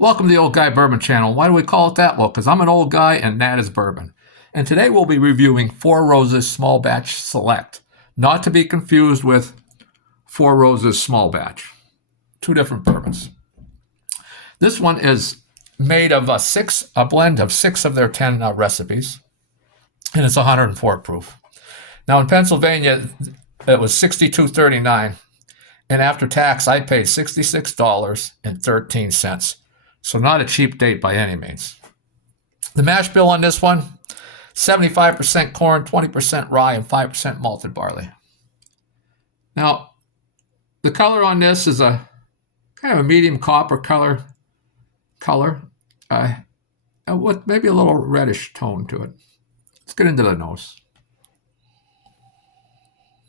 Welcome to the Old Guy Bourbon channel. Why do we call it that? Well, because I'm an old guy and that is bourbon. And today we'll be reviewing Four Roses Small Batch Select. Not to be confused with Four Roses Small Batch. Two different bourbons. This one is made of a blend of 6 of their 10 recipes. And it's 104 proof. Now in Pennsylvania, it was $62.39. And after tax, I paid $66.13. So not a cheap date by any means. The mash bill on this one, 75% corn, 20% rye, and 5% malted barley. Now, the color on this is a kind of a medium copper color, with maybe a little reddish tone to it. Let's get into the nose.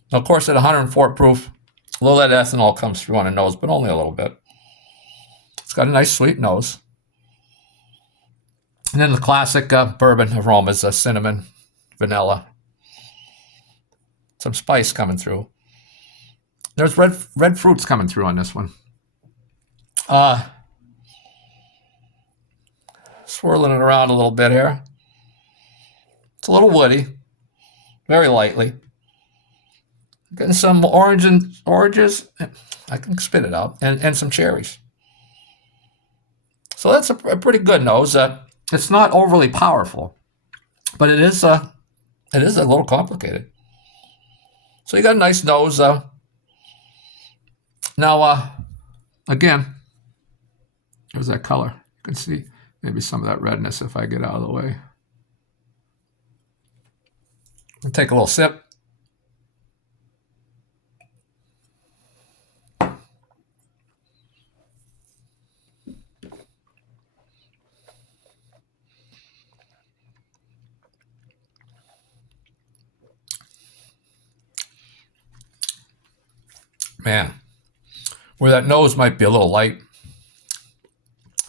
Now, of course, at 104 proof, a little of that ethanol comes through on the nose, but only a little bit. It's got a nice sweet nose. And then the classic bourbon aromas, cinnamon, vanilla, some spice coming through. There's red fruits coming through on this one. Swirling it around a little bit here. It's a little woody, very lightly. Getting some oranges, I can spit it out, and some cherries. So that's a pretty good nose. It's not overly powerful, but it is a little complicated. So you got a nice nose. Now, again, there's that color. You can see maybe some of that redness if I get out of the way. I'll take a little sip. Man, where that nose might be a little light,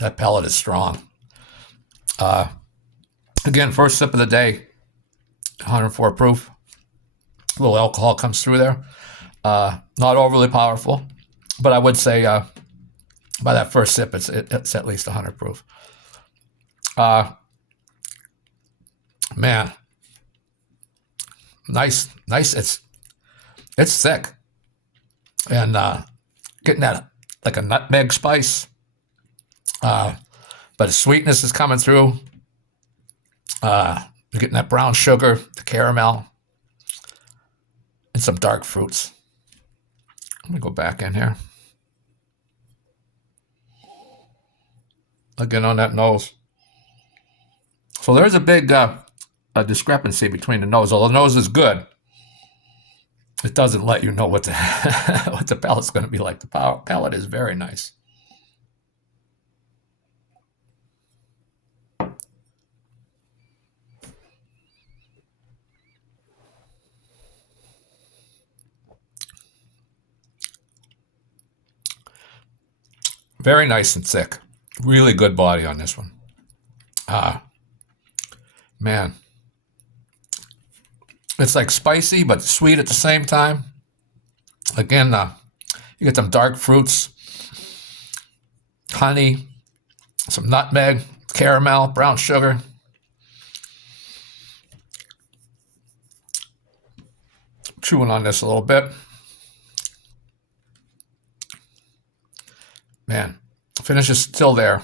that palate is strong. Again, first sip of the day, 104 proof. A little alcohol comes through there. Not overly powerful, but I would say by that first sip, it's at least 100 proof. Man, nice. It's thick. And getting that like a nutmeg spice, but the sweetness is coming through. You're getting that brown sugar, the caramel, and some dark fruits. Let me go back in here. Again on that nose. So there's a big a discrepancy between the nose. Although the nose is good, it doesn't let you know what the what the palate's going to be like. The palate is very nice. Very nice and thick. Really good body on this one. Man. It's like spicy, but sweet at the same time. Again, you get some dark fruits, honey, some nutmeg, caramel, brown sugar. Chewing on this a little bit. Man, finish is still there.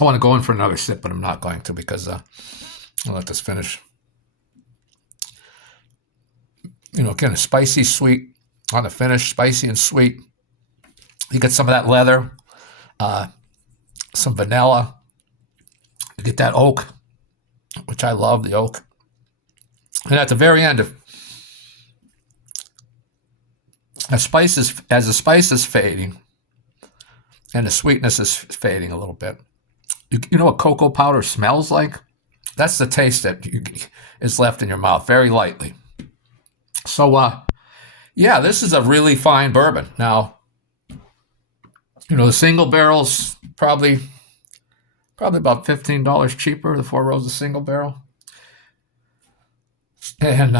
I want to go in for another sip, but I'm not going to because I'll let this finish. You know, kind of spicy, sweet on the finish, spicy and sweet. You get some of that leather, some vanilla. You get that oak, which I love, the oak. And at the very end, as the spice is fading and the sweetness is fading a little bit, you know what cocoa powder smells like? That's the taste that is left in your mouth, very lightly. So, yeah, this is a really fine bourbon. Now, you know, the single barrel's probably about $15 cheaper, the Four Roses single barrel. And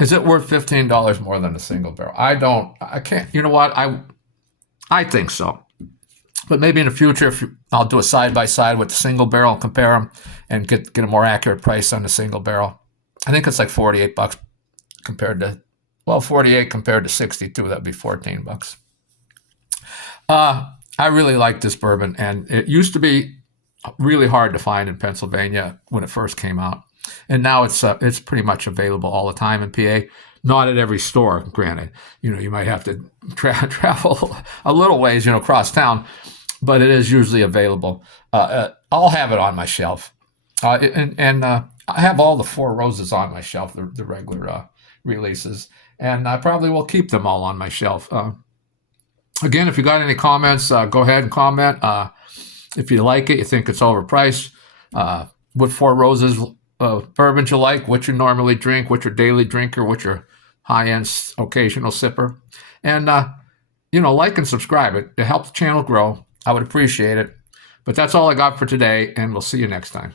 is it worth $15 more than a single barrel? I can't, you know what? I think so. But maybe in the future, I'll do a side-by-side with the single barrel and compare them and get a more accurate price on the single barrel. I think it's like $48 compared to, well, 48 compared to 62. That'd be $14. I really like this bourbon, and it used to be really hard to find in Pennsylvania when it first came out, and now it's pretty much available all the time in PA. Not at every store, granted. You might have to travel a little ways, across town, but it is usually available. I'll have it on my shelf, and I have all the Four Roses on my shelf, the regular releases, and I probably will keep them all on my shelf. Again, if you got any comments, go ahead and comment. If you like it, you think it's overpriced, what Four Roses bourbons you like, what you normally drink, what your daily drinker, what your high-end occasional sipper. And, like and subscribe. It helps the channel grow. I would appreciate it. But that's all I got for today, and we'll see you next time.